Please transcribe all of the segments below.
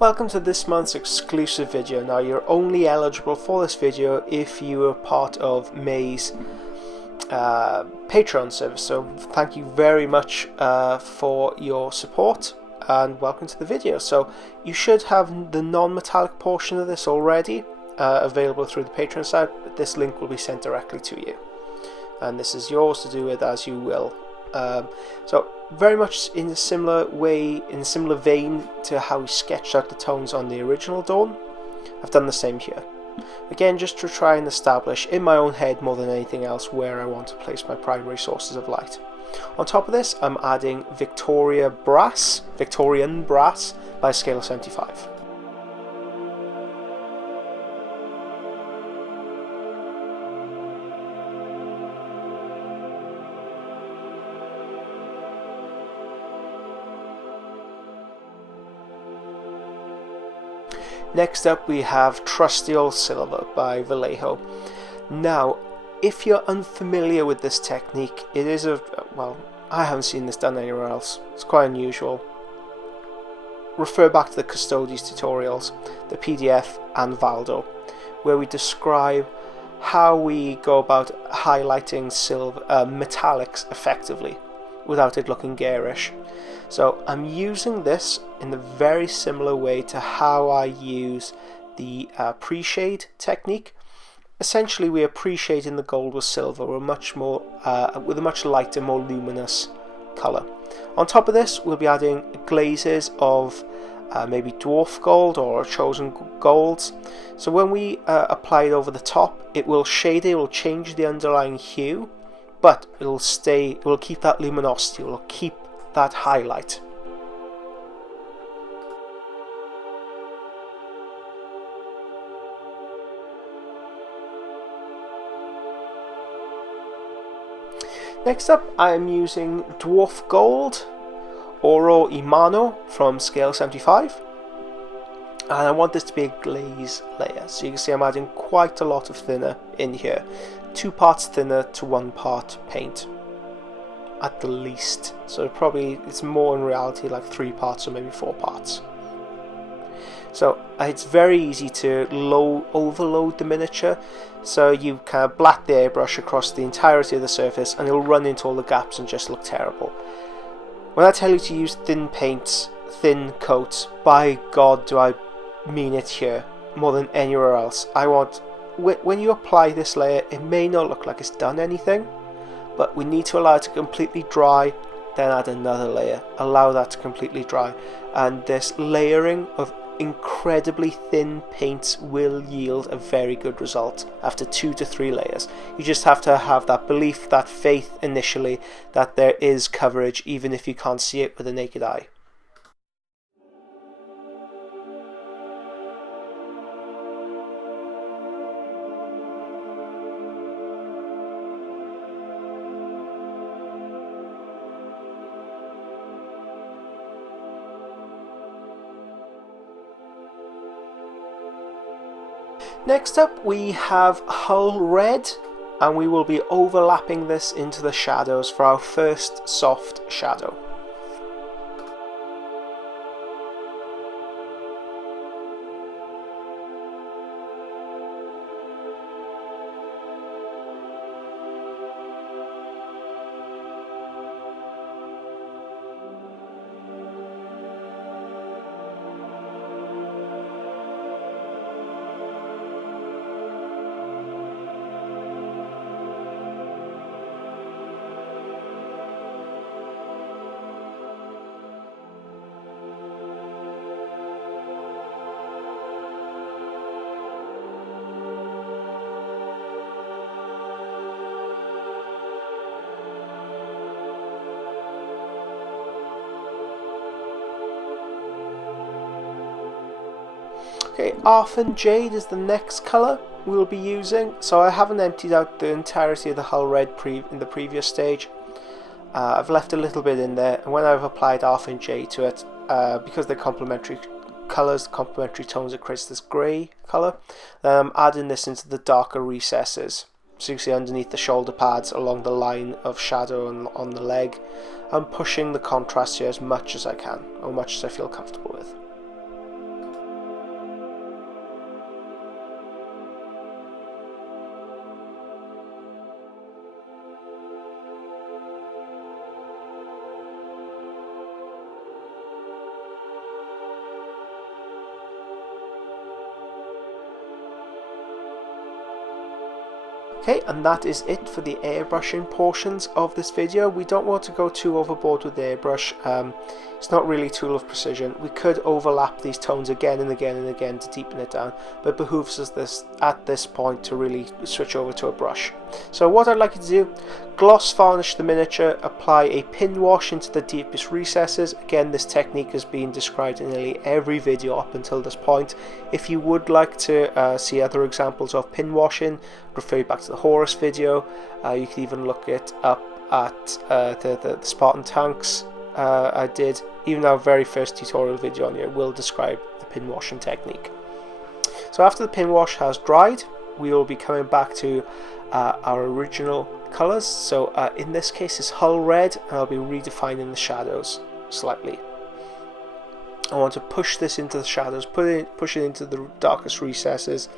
Welcome to this month's exclusive video. Now you're only eligible for this video if you are part of May's Patreon service, so thank you very much for your support and welcome to the video. So you should have the non-metallic portion of this already available through the Patreon site, but this link will be sent directly to you and this is yours to do with as you will. So very much in a similar way, in a similar vein to how we sketched out the tones on the original Dorn, I've done the same here. Again, just to try and establish in my own head more than anything else where I want to place my primary sources of light. On top of this, I'm adding Victorian brass by a scale of 75. Next up we have Trusty Old Silver by Vallejo. Now, if you're unfamiliar with this technique, it is well, I haven't seen this done anywhere else. It's quite unusual. Refer back to the Custodes tutorials, the PDF and Valdo, where we describe how we go about highlighting silver metallics effectively without it looking garish. So I'm using this in a very similar way to how I use the pre-shade technique. Essentially, we are pre-shading the gold with silver with a much lighter, more luminous colour. On top of this, we'll be adding glazes of maybe dwarf gold or chosen golds. So when we apply it over the top, it will shade it, it will change the underlying hue, but it will keep that luminosity, it will keep that highlight. Next up, I'm using Dwarf Gold Oro Imano from scale 75, and I want this to be a glaze layer, so you can see I'm adding quite a lot of thinner in here, 2 parts thinner to 1 part paint at the least, so probably it's more in reality like 3 parts or maybe 4 parts. So it's very easy to overload the miniature, so you kind of blot the airbrush across the entirety of the surface and it'll run into all the gaps and just look terrible. When I tell you to use thin paints, thin coats, by God do I mean it here more than anywhere else. When you apply this layer, it may not look like it's done anything, but we need to allow it to completely dry, then add another layer, allow that to completely dry, and this layering of incredibly thin paints will yield a very good result after 2 to 3 layers. You just have to have that belief, that faith initially that there is coverage even if you can't see it with the naked eye. Next up we have Hull Red, and we will be overlapping this into the shadows for our first soft shadow. Okay, Arfan Jade is the next colour we'll be using, so I haven't emptied out the entirety of the Hull Red in the previous stage. I've left a little bit in there, and when I've applied Arfan Jade to it, because they're complementary colours, complementary tones, it creates this grey colour, then I'm adding this into the darker recesses. So you can see underneath the shoulder pads, along the line of shadow on the leg, I'm pushing the contrast here as much as I can, or much as I feel comfortable with. Okay, and that is it for the airbrushing portions of this video. We don't want to go too overboard with the airbrush. It's not really a tool of precision. We could overlap these tones again and again and again to deepen it down, but it behooves us at this point to really switch over to a brush. So what I'd like you to do, gloss varnish the miniature, apply a pin wash into the deepest recesses. Again, this technique has been described in nearly every video up until this point. If you would like to see other examples of pin washing, refer back to the Horus video. You can even look it up at the Spartan tanks I did. Even our very first tutorial video on here will describe the pin washing technique. So after the pin wash has dried, we will be coming back to our original colors. So in this case it's Hull Red, and I'll be redefining the shadows slightly. I want to push this into the shadows, push it into the darkest recesses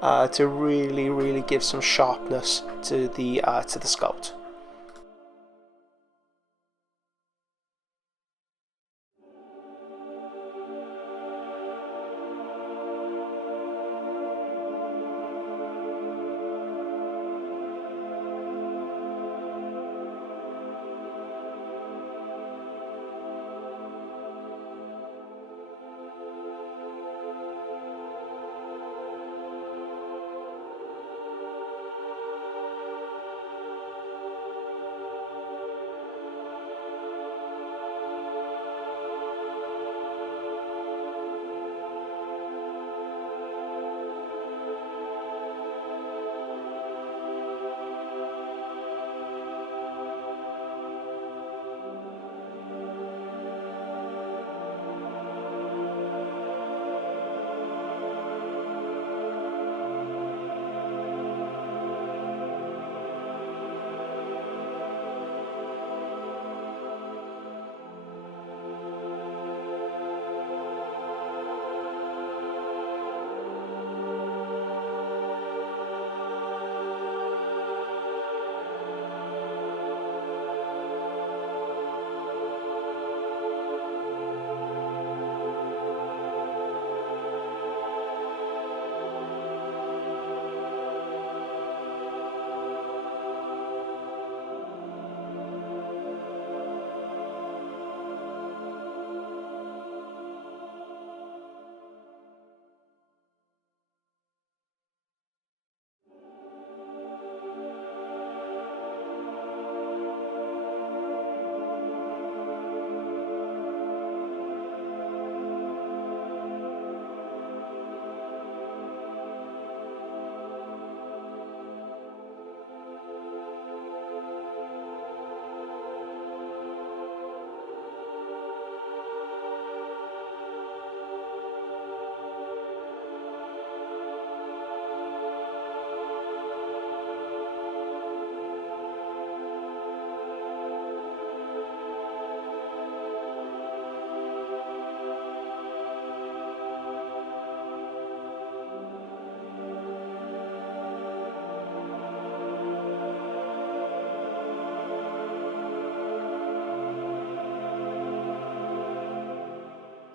to really give some sharpness to the sculpt.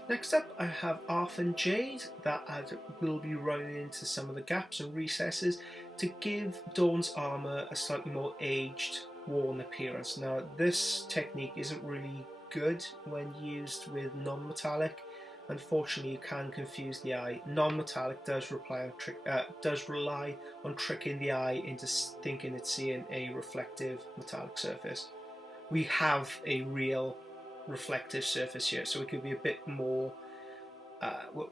Next up, I have Arthur Jade that I will be running into some of the gaps and recesses to give Dorn's armour a slightly more aged, worn appearance. Now, this technique isn't really good when used with non-metallic. Unfortunately, you can confuse the eye. Non-metallic does rely on tricking the eye into thinking it's seeing a reflective metallic surface. We have a real reflective surface here, so it could be a bit more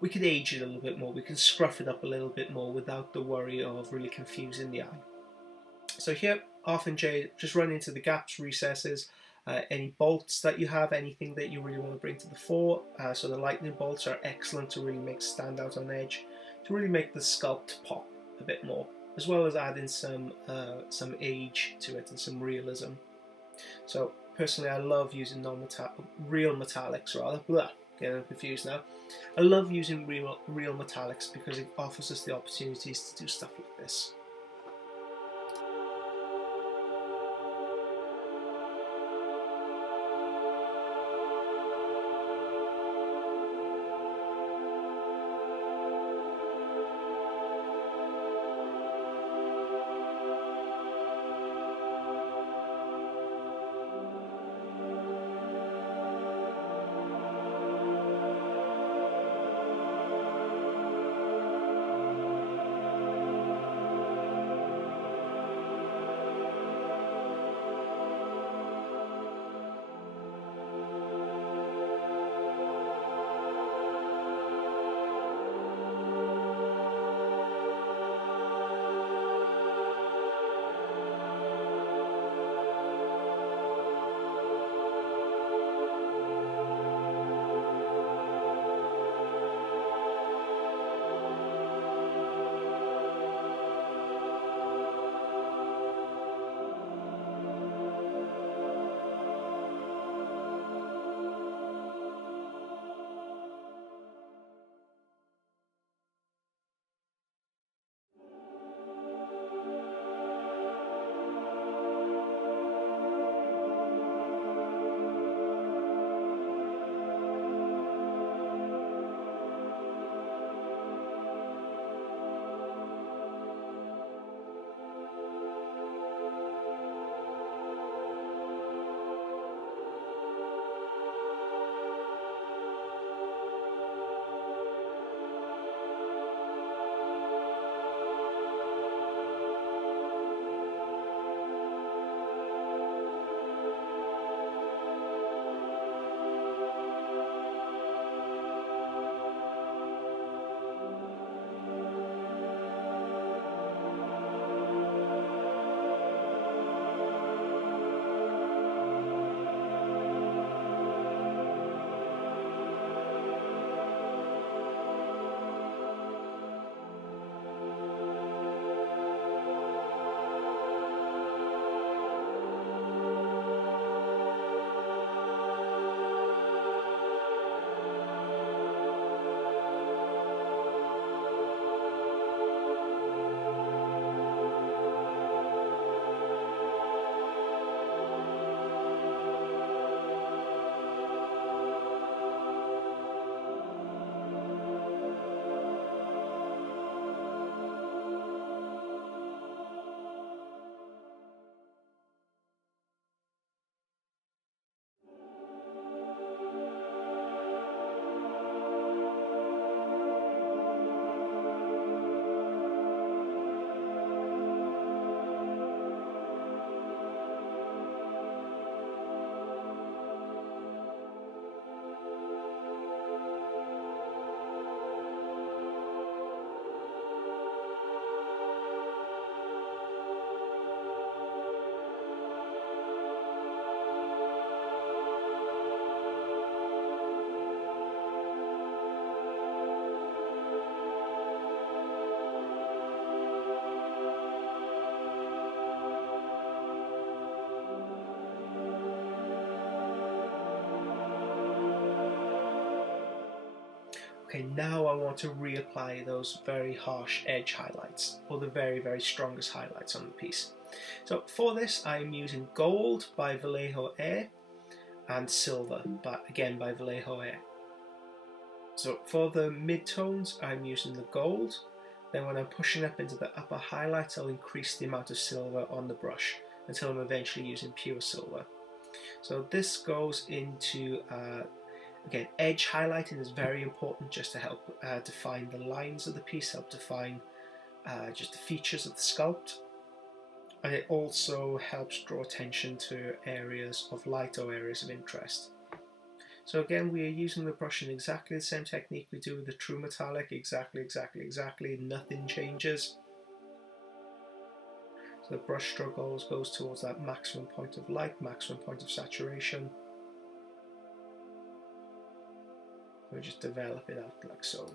we could age it a little bit more, we can scruff it up a little bit more without the worry of really confusing the eye. So here, Arthur Jade, just run into the gaps, recesses, any bolts that you have, anything that you really want to bring to the fore. So the lightning bolts are excellent to really make stand out on edge, to really make the sculpt pop a bit more, as well as adding some age to it and some realism. So personally, I love using real metallics rather. Blah, getting confused now. I love using real metallics because it offers us the opportunities to do stuff like this. Okay, now I want to reapply those very harsh edge highlights, or the very, very strongest highlights on the piece. So for this, I'm using gold by Vallejo Air and silver, again by Vallejo Air. So for the mid-tones, I'm using the gold. Then when I'm pushing up into the upper highlights, I'll increase the amount of silver on the brush until I'm eventually using pure silver. So this goes into, again, edge highlighting is very important just to help define the lines of the piece, help define just the features of the sculpt. And it also helps draw attention to areas of light or areas of interest. So again, we are using the brush in exactly the same technique we do with the true metallic, exactly, nothing changes. So the brush stroke always goes towards that maximum point of light, maximum point of saturation. We just develop it out like so.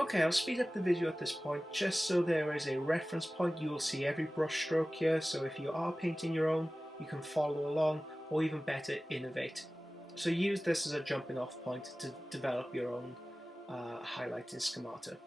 Okay, I'll speed up the video at this point just so there is a reference point. You will see every brush stroke here, so if you are painting your own, you can follow along, or even better, innovate. So use this as a jumping off point to develop your own highlighting schemata.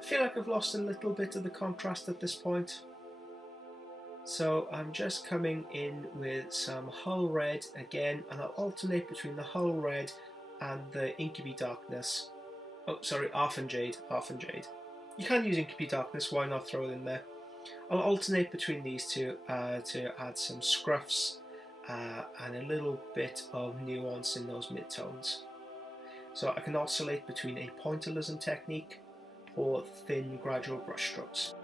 I feel like I've lost a little bit of the contrast at this point, so I'm just coming in with some Hull Red again, and I'll alternate between the Hull Red and the Incubi Darkness. Oh, sorry, Arfan Jade. You can use Incubi Darkness, why not throw it in there? I'll alternate between these two to add some scruffs and a little bit of nuance in those midtones. So I can oscillate between a pointillism technique or thin gradual brush strokes.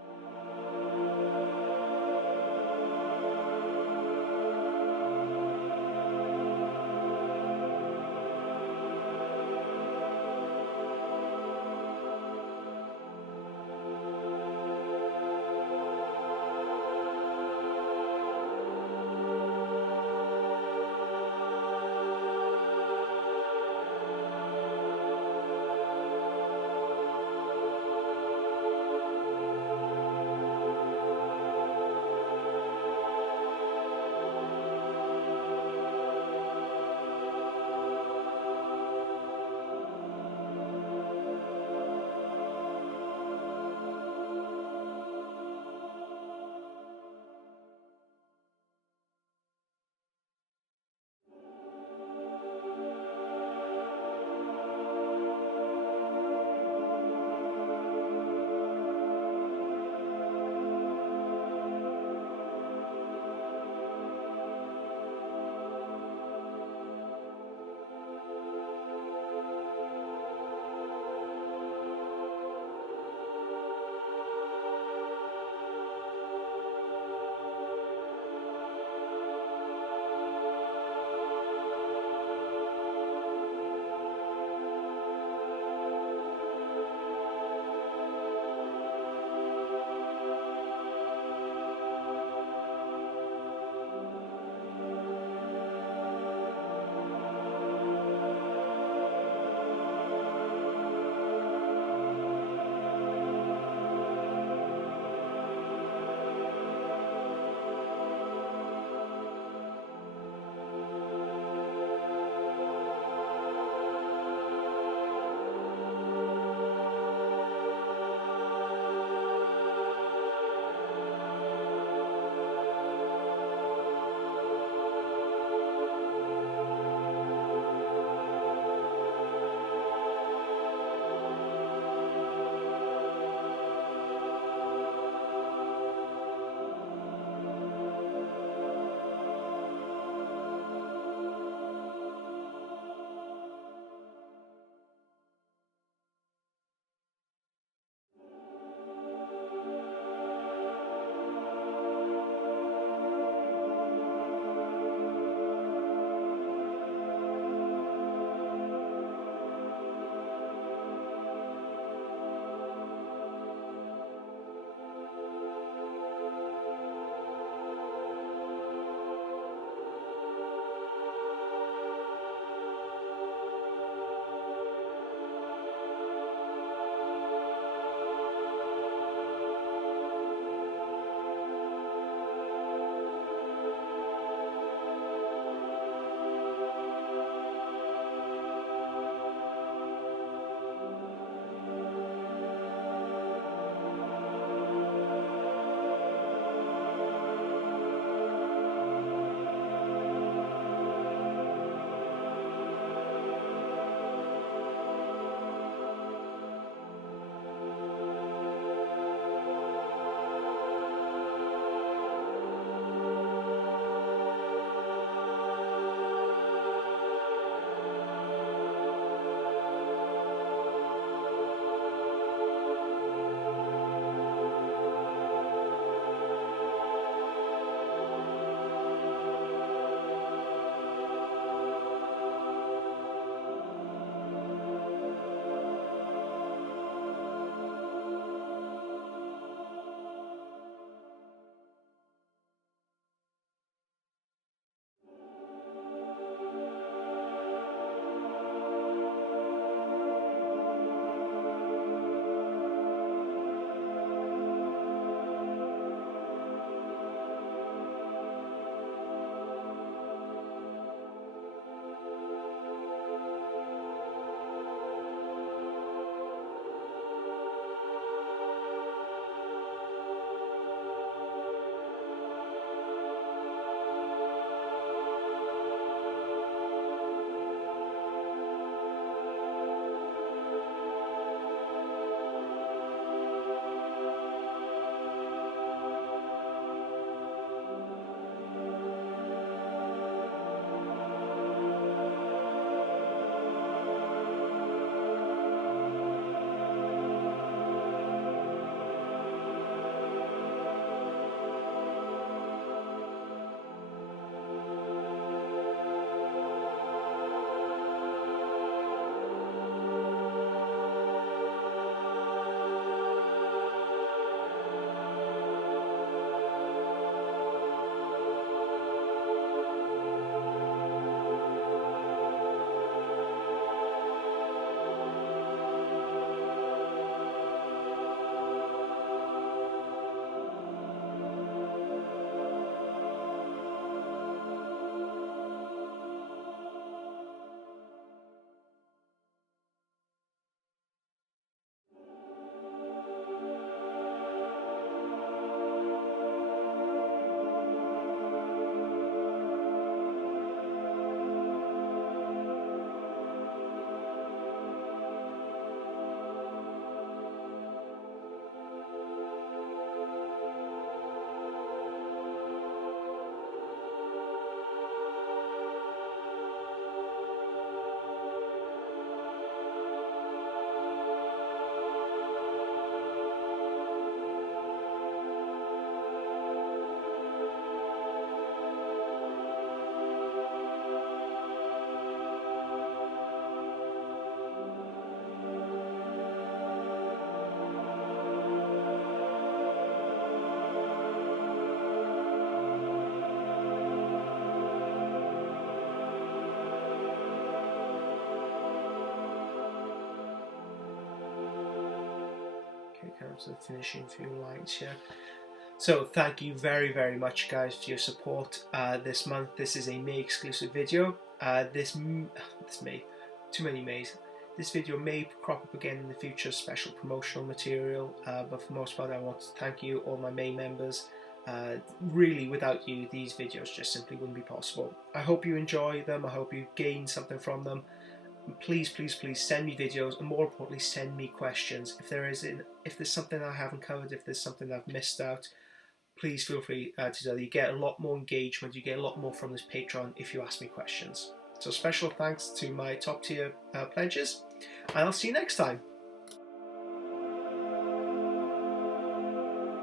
kind of the finishing few lines here. So thank you very, very much, guys, for your support this month. This is a May exclusive video. This May, too many Mays. This video may crop up again in the future, special promotional material, but for the most part I want to thank you, all my May members. Really, without you, these videos just simply wouldn't be possible. I hope you enjoy them, I hope you gain something from them. Please, please, please send me videos, and more importantly, send me questions. If there's something I haven't covered, if there's something I've missed out, please feel free to do that. You get a lot more engagement, you get a lot more from this Patreon if you ask me questions. So special thanks to my top tier pledges, and I'll see you next time.